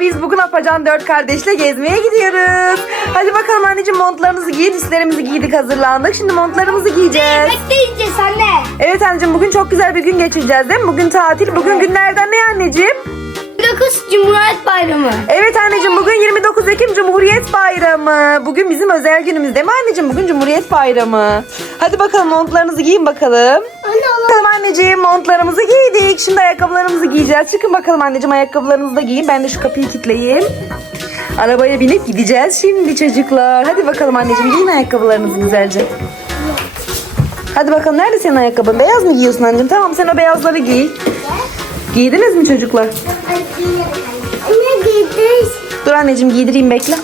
biz bugün Apacan dört kardeşle gezmeye gidiyoruz. Hadi bakalım anneciğim montlarımızı giyin. Üstlerimizi giydik hazırlandık. Şimdi montlarımızı giyeceğiz. Bekleyeceğiz anne. Evet anneciğim bugün çok güzel bir gün geçireceğiz değil mi? Bugün tatil. Bugün günlerden ne anneciğim? 9 Cumhuriyet Bayramı. Evet anneciğim bugün 29 Ekim Cumhuriyet Bayramı. Bugün bizim özel günümüz değil mi anneciğim? Bugün Cumhuriyet Bayramı. Hadi bakalım montlarınızı giyin bakalım. Anne Bakalım anneciğim montlarımızı giydik. Şimdi ayakkabılarımızı giyeceğiz. Çıkın bakalım anneciğim ayakkabılarınızı da giyin. Ben de şu kapıyı kilitleyeyim. Arabaya binip gideceğiz şimdi çocuklar. Hadi bakalım anneciğim giyin ayakkabılarınızı güzelce. Hadi bakalım nerede senin ayakkabın? Beyaz mı giyiyorsun anneciğim? Tamam sen o beyazları giy. Giydiniz mi çocuklar? Anne gidiyoruz. Dur anneciğim giydireyim bekle.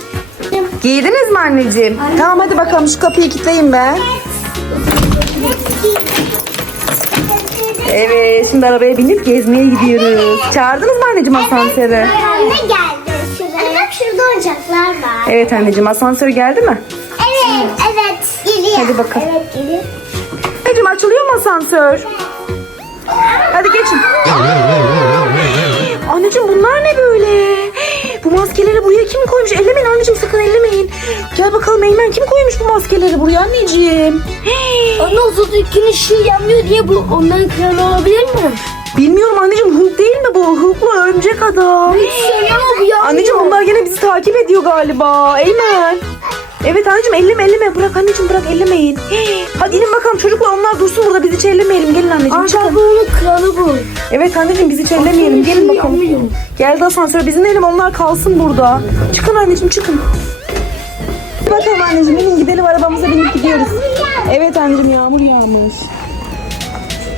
Giydiniz mi anneciğim? Tamam hadi bakalım şu kapıyı kilitleyin ben. Evet şimdi arabaya binip gezmeye gidiyoruz. Çağırdınız mı anneciğim asansörü? Anne geldi şuraya. Bak şurada oyuncaklar var. Evet anneciğim asansör geldi mi? Evet, evet. Geliyor. Hadi bakalım. Evet, geliyor. Anneciğim açılıyor mu asansör? Hadi geçin. anneciğim bunlar ne böyle? Bu maskeleri buraya kim koymuş? Ellemeyin anneciğim sakın ellemeyin. Gel bakalım Eymen kim koymuş bu maskeleri buraya anneciğim? Anne o Zodik'in ışığı yanmıyor diye bu onların kralı olabilir mi? Bilmiyorum anneciğim Hulk değil mi bu? Hulk'la örümcek adam. Hiç söyleme bu yanmıyor. Anneciğim bunlar gene bizi takip ediyor galiba. Eymen. Evet anneciğim elleme elleme. Bırak anneciğim bırak ellemeyin. Hadi inin bakalım çocuklar onlar dursun burada biz hiç ellemeyelim. Gelin anneciğim çıkın. Arda bu onun kralı bu. Evet anneciğim biz hiç ellemeyelim. Gelin bakalım. Geldi asansör bizim elim onlar kalsın burada. Çıkın anneciğim çıkın. Bakalım anneciğim inin gidelim arabamıza binip gidiyoruz. Evet anneciğim yağmur yağmış.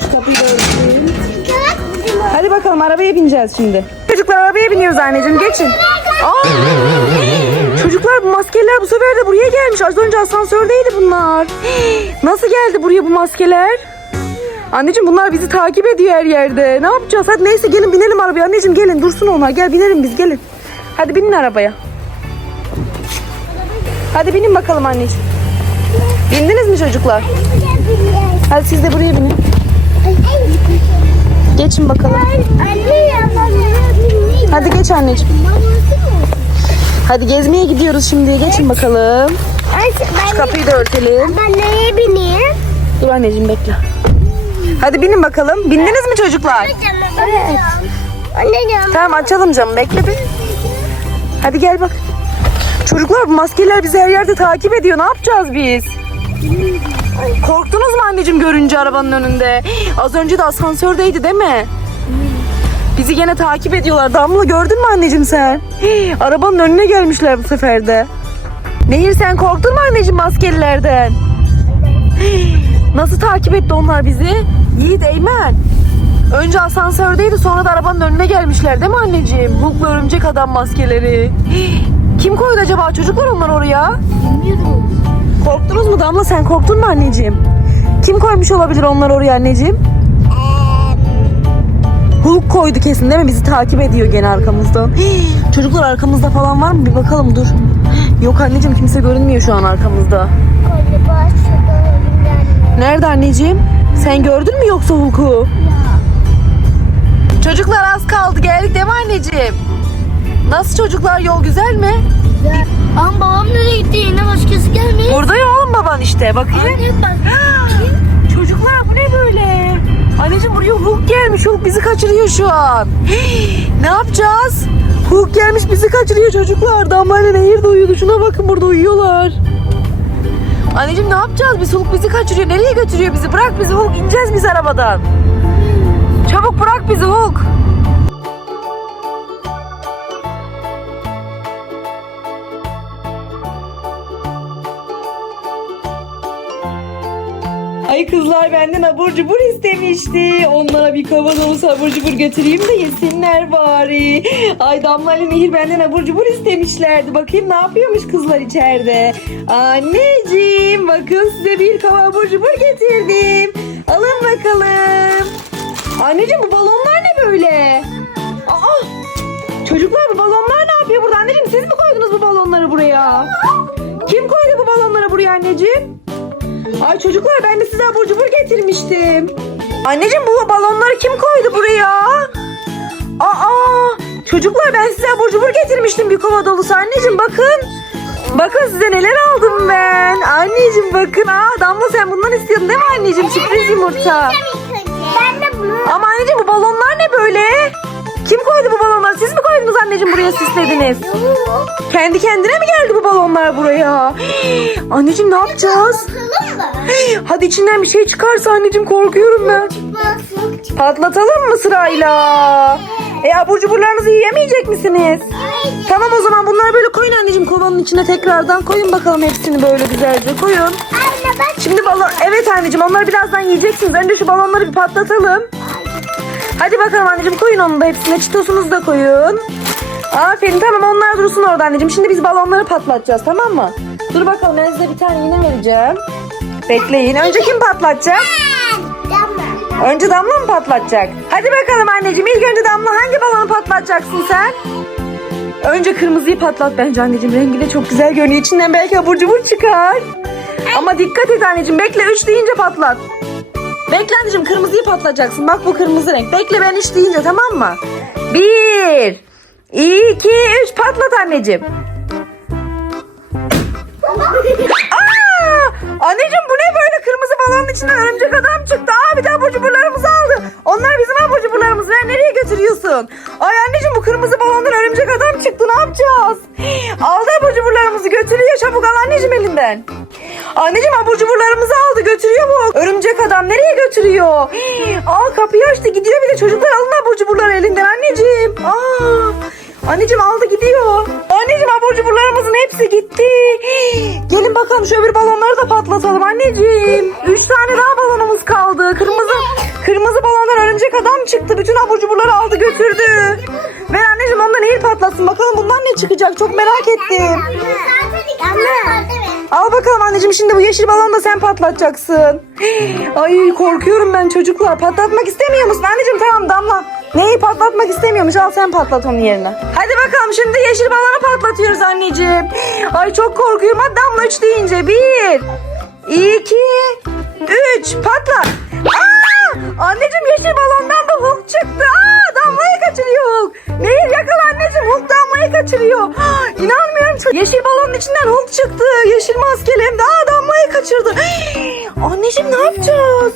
Şu kapıyı da örteyim. Hadi bakalım arabaya bineceğiz şimdi. Çocuklar arabaya biniyoruz anneciğim geçin. Aa, çocuklar bu maskeler bu sefer de buraya gelmiş. Az önce asansördeydi bunlar. Nasıl geldi buraya bu maskeler? Anneciğim bunlar bizi takip ediyor her yerde. Ne yapacağız? Hadi neyse gelin binelim arabaya. Anneciğim gelin dursun onlar. Gel binelim biz gelin. Hadi binin arabaya. Hadi binin bakalım anneciğim. Bindiniz mi çocuklar? Hadi siz de buraya binin. Geçin bakalım. Hadi geç anneciğim. Hadi gezmeye gidiyoruz şimdi. Geçin bakalım. Şu kapıyı da örtelim. Ben neye bineyim? Dur anneciğim bekle. Hadi binin bakalım. Bindiniz mi çocuklar? Evet. Tamam açalım camı bekle bir. Hadi gel bak. Çocuklar bu maskeler bizi her yerde takip ediyor. Ne yapacağız biz? Korktunuz mu anneciğim görünce arabanın önünde? Az önce de asansördeydi değil mi? Bizi gene takip ediyorlar. Damla gördün mü anneciğim sen? Arabanın önüne gelmişler bu sefer de. Nehir sen korktun mu anneciğim maskelilerden? Nasıl takip etti onlar bizi? Yiğit Eymen. Önce asansördeydi sonra da arabanın önüne gelmişler değil mi anneciğim? Hulk'la örümcek adam maskeleri. Kim koydu acaba çocuklar onlar oraya? Bilmiyorum. Korktunuz mu Damla sen korktun mu anneciğim? Kim koymuş olabilir onlar oraya anneciğim? Hulk koydu kesin değil mi? Bizi takip ediyor gene arkamızdan. Çocuklar arkamızda falan var mı? Bir bakalım dur. Yok anneciğim kimse görünmüyor şu an arkamızda. Nerede anneciğim? Sen gördün mü yoksa Hulk'u? Çocuklar az kaldı geldik değil mi anneciğim? Nasıl çocuklar yol güzel mi? Ama babam nereye gitti? Yine başkası gelmiş. Burada ya oğlum baban işte bakayım. Anne bak. Anneciğim buraya Hulk gelmiş. Hulk bizi kaçırıyor şu an. ne yapacağız? Hulk gelmiş bizi kaçırıyor çocuklar. Damla ile Nehir de uyudu. Şuna bakın burada uyuyorlar. Anneciğim ne yapacağız? Biz Hulk bizi kaçırıyor. Nereye götürüyor bizi? Bırak bizi Hulk. ineceğiz biz arabadan. Çabuk bırak bizi Hulk. Ay kızlar benden abur cubur istemişti. Onlara bir kavanoz abur cubur götüreyim de yesinler bari. Ay Damla ile Nehir benden abur cubur istemişlerdi. Bakayım ne yapıyormuş kızlar içeride. Anneciğim bakın size bir kava abur cubur getirdim. Alın bakalım. Anneciğim bu balonlar ne böyle? Aa, çocuklar bu balonlar ne yapıyor burada? Anneciğim siz mi koydunuz bu balonları buraya? Kim koydu bu balonları buraya anneciğim? Ay çocuklar ben de size abur cubur getirmiştim. Anneciğim bu balonları kim koydu buraya? Aa Çocuklar ben size abur cubur getirmiştim bir kova dolusu anneciğim bakın. Bakın size neler aldım ben. Anneciğim bakın. Aa Damla sen bundan istiyordun değil mi anneciğim? Sürpriz yumurta. Ben de bunu. Ama anneciğim bu balonlar ne böyle? Kim koydu bu balonları? Siz mi koydunuz anneciğim buraya süslediniz? Kendi kendine mi geldi bu balonlar buraya? anneciğim ne yapacağız? Bakalım mı? Hadi içinden bir şey çıkarsa anneciğim korkuyorum ben. Patlatalım mı sırayla? E abur cuburlarınızı yiyemeyecek misiniz? Tamam o zaman bunları böyle koyun anneciğim kovanın içine tekrardan koyun bakalım hepsini böyle güzelce koyun. Anne bak. Şimdi balon evet anneciğim onları birazdan yiyeceksiniz. Önce şu balonları bir patlatalım. Hadi bakalım anneciğim koyun onu da hepsine çitosunuzu da koyun. Aferin tamam onlar dursun orada anneciğim. Şimdi biz balonları patlatacağız tamam mı? Dur bakalım ben size bir tane yine vereceğim. Bekleyin. Önce kim patlatacak? Damla. Önce Damla mı patlatacak? Hadi bakalım anneciğim. İlk önce Damla hangi balonu patlatacaksın sen? Önce kırmızıyı patlat bence anneciğim. Rengi de çok güzel görünüyor. İçinden belki abur cubur çıkar. Ama dikkat et anneciğim. Bekle 3 deyince patlat. Bekle anneciğim kırmızıyı patlatacaksın. Bak bu kırmızı renk. Bekle ben 3 deyince tamam mı? 1 2 3 patlat anneciğim. Aa! Anneciğim bu ne böyle kırmızı balonun içinden örümcek adam çıktı. Aa bir de abur cuburlarımızı aldı. Onlar bizim abur cuburlarımız. Ver nereye götürüyorsun? Ay anneciğim bu kırmızı balondan örümcek adam çıktı. Ne yapacağız? Aldı abur cuburlarımızı götürüyor. Çabuk al anneciğim elinden. Anneciğim abur cuburlarımızı aldı götürüyor bu. Örümcek adam nereye götürüyor? Aa kapıyı açtı gidiyor bir de çocuklar alın abur cuburları elinden anneciğim. Aa, anneciğim aldı gidiyor. Anneciğim abur cuburlarımızın hepsi gitti. Gelin bakalım şu öbür balonları da patlatalım anneciğim. Üç tane daha balonumuz kaldı. Kırmızı kırmızı balonlar örümcek adam çıktı. Bütün abur cuburları aldı götürdü. Ver anneciğim ondan nehir patlasın. Bakalım bundan ne çıkacak çok merak ettim. Al bakalım anneciğim şimdi bu yeşil balonu da sen patlatacaksın. Ay korkuyorum ben çocuklar. Patlatmak istemiyor musun? Anneciğim tamam damla. Neyi patlatmak istemiyormuş al sen patlat onun yerine. Hadi bakalım şimdi yeşil balonu patlatıyoruz anneciğim. Ay çok korkuyorum. Hadi damla 3 deyince. 1, 2, 3 patla. Aa! Anneciğim yeşil balondan da Hulk çıktı. Aa, damlayı kaçırıyor Hulk. Yakala anneciğim Hulk damlayı kaçırıyor. Aa, İnanmıyorum. Yeşil balonun içinden Hulk çıktı. Yeşil maskeli hem de damlayı kaçırdı. Anneciğim ne yapacağız?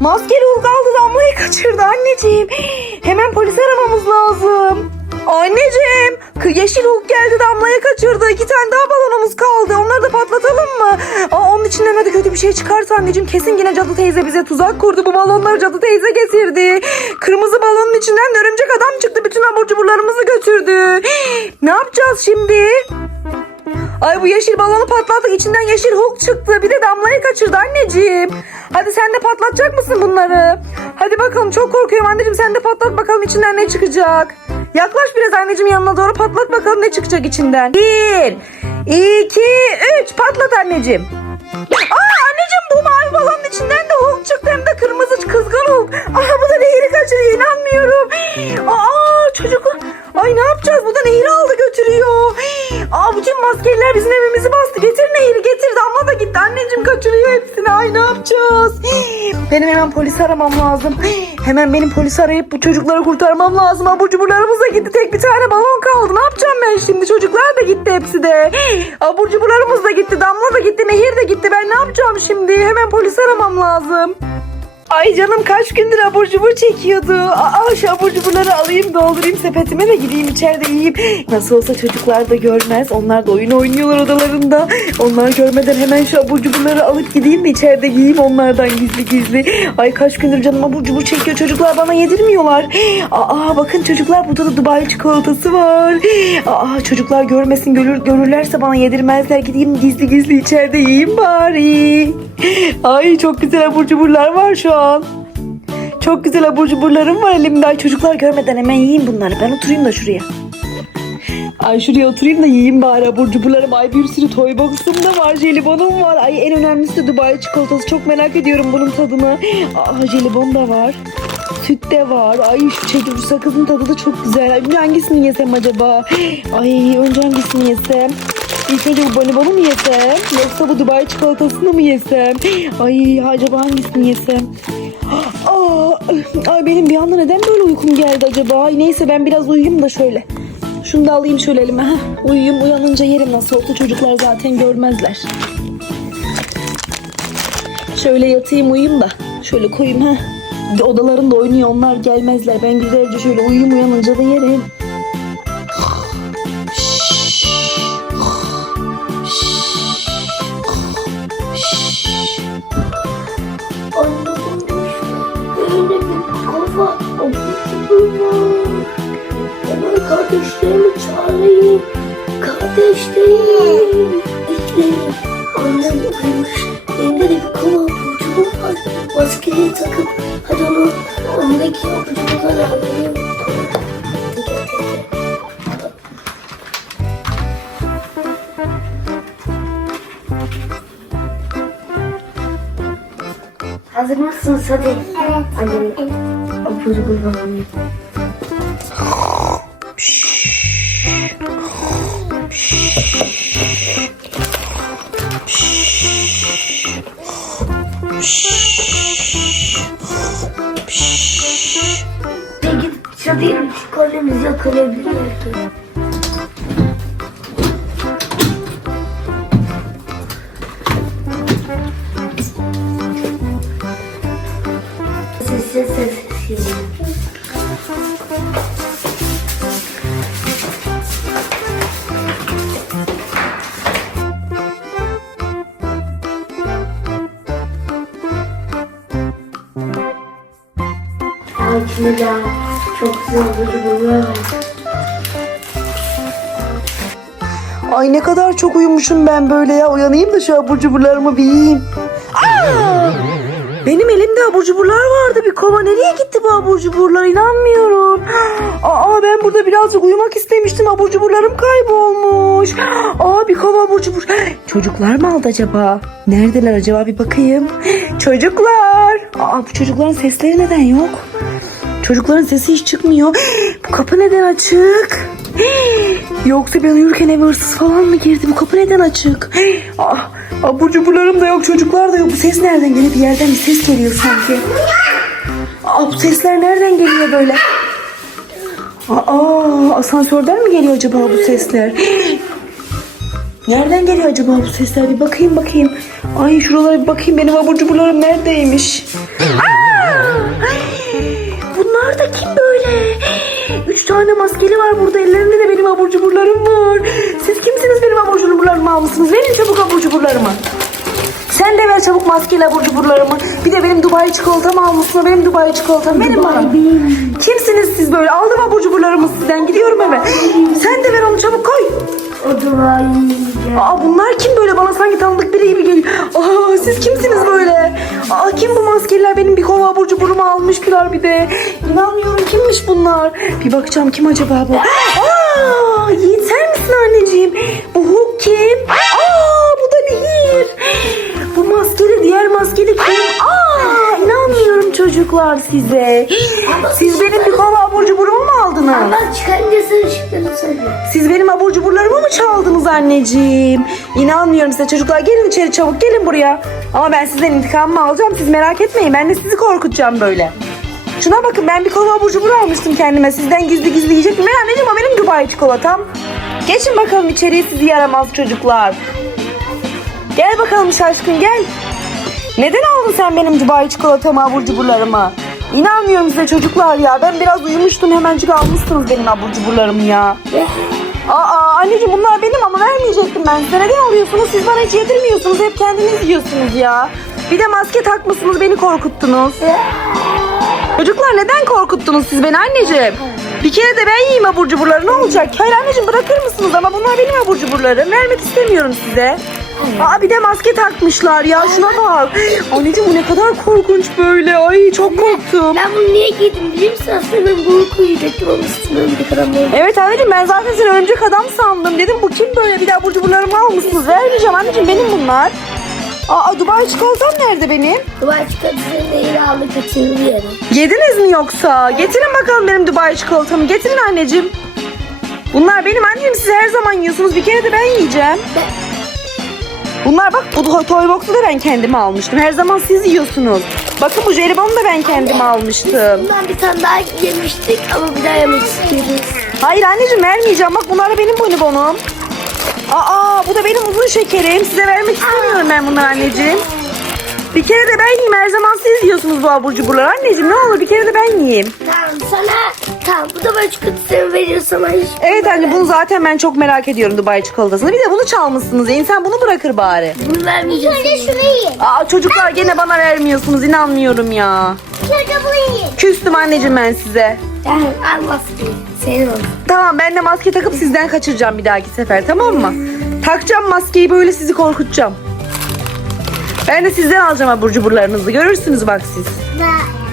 Maskeli Hulk aldı damlayı kaçırdı anneciğim. Hemen polis aramamız lazım. Anneciğim yeşil Hulk geldi damlayı kaçırdı. İki tane daha balonumuz kaldı. Onları da patlatalım mı? Aa, onun içinden hadi kötü bir şey çıkarsa anneciğim kesin yine cadı teyze bize tuzak kurdu. Bu balonları cadı teyze getirdi. Kırmızı balonun içinden de örümcek adam çıktı. Bütün abur cuburlarımızı götürdü. Ne yapacağız şimdi? Ay bu yeşil balonu patlattık. İçinden yeşil Hulk çıktı. Bir de damlayı kaçırdı anneciğim. Hadi sen de patlatacak mısın bunları? Hadi bakalım çok korkuyorum anneciğim. Sen de patlat bakalım içinden ne çıkacak. Yaklaş biraz anneciğim yanına doğru patlat bakalım ne çıkacak içinden. Bir, iki, üç patlat anneciğim. Aa anneciğim bu mavi balonun içinden de Hulk çıktı hem de kırmızı kızgın Hulk. Aa bu da nehri kaçırıyor inanmıyorum. Aa çocuk ay ne yapacağız bu da nehri aldı götürüyor. Aa bütün maskeliler bizim evimizi bastı. Getir nehri getir damla da gitti. Anneciğim kaçırıyor hepsini. Ay ne yapacağız? Benim hemen polis aramam lazım. Hemen benim polis arayıp bu çocukları kurtarmam lazım. Abur cuburlarımız da gitti. Tek bir tane balon kaldı. Ne yapacağım ben şimdi? Çocuklar da gitti hepsi de. Abur cuburlarımız da gitti. Damla da gitti. Nehir de gitti. Ben ne yapacağım şimdi? Hemen polis aramam lazım. Ay canım kaç gündür abur cubur çekiyordu. Aa şu abur cuburları alayım doldurayım sepetime de gideyim içeride yiyeyim. Nasıl olsa çocuklar da görmez. Onlar da oyun oynuyorlar odalarında. Onlar görmeden hemen şu abur cuburları alıp gideyim de içeride yiyeyim onlardan gizli gizli. Ay kaç gündür canım abur cubur çekiyor. Çocuklar bana yedirmiyorlar. Aa bakın çocuklar burada da Dubai çikolatası var. Aa çocuklar görmesin görür, görürlerse bana yedirmezler. Gideyim gizli gizli içeride yiyeyim bari. Ay çok güzel abur cuburlar var şu. Çok güzel abur cuburlarım var elimde. Çocuklar görmeden hemen yiyeyim bunları. Ben oturayım da şuraya. Ay şuraya oturayım da yiyeyim bari abur cuburlarım. Ay bir sürü toy box'um da var. Jelibonum var. Ay en önemlisi de Dubai çikolatası. Çok merak ediyorum bunun tadını. Aa jelibon da var. Süt de var. Ay şu çedir sakızın tadı da çok güzel. Ay hangisini yesem acaba? Ay önce hangisini yesem? İlk önce bu bonibonu mu yesem? Yoksa bu Dubai çikolatasını mı yesem? Ay acaba hangisini yesem? Aa ay benim bir anda neden böyle uykum geldi acaba? Ay neyse ben biraz uyuyayım da şöyle. Şunu da alayım şöyle elime. Heh, uyuyayım uyanınca yerim nasıl olsa çocuklar zaten görmezler. Şöyle yatayım uyuyayım da. Şöyle koyayım ha. Odalarında oynuyor onlar gelmezler. Ben güzelce şöyle uyuyayım uyanınca da yerim. Kardeşlerim. Bekleyin. Annem uyumuş. Elimde de bir kova abucu var. Maskeyi takıp hadi onu ondaki abucuları alayım. Hazır mısınız hadi? Evet. Annem abucu bulalım. Peki kalemiz yakalayabilirdi. Sessiz sessiz. Ay içinde Ay ne kadar çok uyumuşum ben böyle ya. Uyanayım da şu abur cuburlarımı bir yiyeyim. Aa! Benim elimde abur cuburlar vardı bir kova. Nereye gitti bu abur cuburlar? İnanmıyorum. Aa ben burada birazcık uyumak istemiştim. Abur cuburlarım kaybolmuş. Aa bir kova abur cubur. Çocuklar mı aldı acaba? Neredeler acaba bir bakayım. Çocuklar. Aa bu çocukların sesleri neden yok? Çocukların sesi hiç çıkmıyor. Bu kapı neden açık? Yoksa ben uyurken eve hırsız falan mı girdi? Bu kapı neden açık? Ah, abur cuburlarım da yok, çocuklar da yok. Bu ses nereden geliyor? Bir yerden bir ses geliyor sanki. Aa, bu sesler nereden geliyor böyle? Aa, asansörden mi geliyor acaba bu sesler? Nereden geliyor acaba bu sesler? Bir bakayım bakayım. Ay şuralara bir bakayım benim abur cuburlarım neredeymiş? Aa! Bunlar da kim böyle? Üç tane maskeli var burada. Ellerinde de benim abur cuburlarım var. Siz kimsiniz benim abur cuburlarımı almışsınız? Verin çabuk abur cuburlarımı. Sen de ver çabuk maskeli abur cuburlarımı. Bir de benim Dubai çikolatamı almışsın. Benim Dubai çikolatam. Verin bana. Kimsiniz siz böyle? Aldım abur cuburlarımı sizden. Gidiyorum eve. Sen de ver onu çabuk koy. O. Aa bunlar kim böyle bana sanki tanıdık biri gibi geliyor. Aa siz kimsiniz böyle? Aa kim bu maskeliler benim bir kova abur cuburumu almışlar bir de. İnanmıyorum kimmiş bunlar? Bir bakacağım kim acaba bu? Aa sen misin anneciğim? Bu Hulk kim? Aa bu da Nehir. Bu maskeli diğer maskeli kim? Aa çocuklar size. Siz benim bir kova abur cuburumu mu aldınız? Ben çıkarınca sen ışıkları söyle. Siz benim abur cuburlarımı mı çaldınız anneciğim? İnanmıyorum size çocuklar. Gelin içeri çabuk gelin buraya. Ama ben sizden intikamımı alacağım. Siz merak etmeyin. Ben de sizi korkutacağım böyle. Şuna bakın ben bir kova abur cubur almıştım kendime. Sizden gizli gizli yiyecektim. Ben anneciğim o benim Dubai çikolatam. Geçin bakalım içeriye sizi yaramaz çocuklar. Gel bakalım şaşkın gel. Neden aldın sen benim Dubai çikolatamı abur cuburlarımı? İnanmıyorum size çocuklar ya. Ben biraz uyumuştum hemencik almışsınız benim abur cuburlarımı ya. Aa anneciğim bunlar benim ama vermeyecektim ben size. Neden alıyorsunuz? Siz bana hiç yedirmiyorsunuz. Hep kendiniz yiyorsunuz ya. Bir de maske takmışsınız beni korkuttunuz. Çocuklar neden korkuttunuz siz beni anneciğim? Bir kere de ben yiyeyim abur cuburları ne olacak? Hayır anneciğim bırakır mısınız ama bunlar benim abur cuburlarım. Vermek istemiyorum size. Aa bir de maske takmışlar ya şuna bak. Anneciğim bu ne kadar korkunç böyle. Ay çok korktum. Ben bunu niye giydim biliyor musun? Aslında ben bunu koyacaktım ama üstüne kadar böyle. Evet anneciğim ben zaten seni örümcek adam sandım. Dedim bu kim böyle bir de abur cuburlarımı almışsınız. Vermeyeceğim anneciğim benim bunlar. Aa Dubai çikolatam nerede benim? Duvar çıkartısını değil aldı kaçırdı yere. Yediniz mi yoksa? Getirin bakalım benim Dubai çikolatamı. Getirin anneciğim. Bunlar benim annem siz her zaman yiyorsunuz. Bir kere de ben yiyeceğim. Bunlar bak bu toy box'u da ben kendime almıştım. Her zaman siz yiyorsunuz. Bakın bu jelibonu da ben kendim almıştım. Bundan bir tane daha yemiştik ama bir daha yemek istiyoruz. Hayır anneciğim vermeyeceğim. Bak bunlar da benim bonibonum. Aa bu da benim uzun şekerim. Size vermek istemiyorum ben bunları anneciğim. Bir kere de ben yiyeyim. Her zaman siz yiyorsunuz bu abur cuburları. Anneciğim ne olur bir kere de ben yiyeyim. Tamam sana tamam bu da böyle çikolatasını veriyorsam hiç. Evet anne bunu zaten ben çok merak ediyorum Dubai çikolatasını. Bir de bunu çalmışsınız. Ya. İnsan bunu bırakır bari. Bunu vermeyeceğiz. Şöyle şunu yiyin. Aa çocuklar gene bana vermiyorsunuz. inanmıyorum ya. Şöyle bunu yiyin. Küstüm anneciğim ben size. Tamam al maskeyi. Senin olsun. Tamam ben de maske takıp sizden kaçıracağım bir dahaki sefer tamam mı? Takacağım maskeyi böyle sizi korkutacağım. Ben de sizden alacağım abur cuburlarınızı. Görürsünüz bak siz. Ben.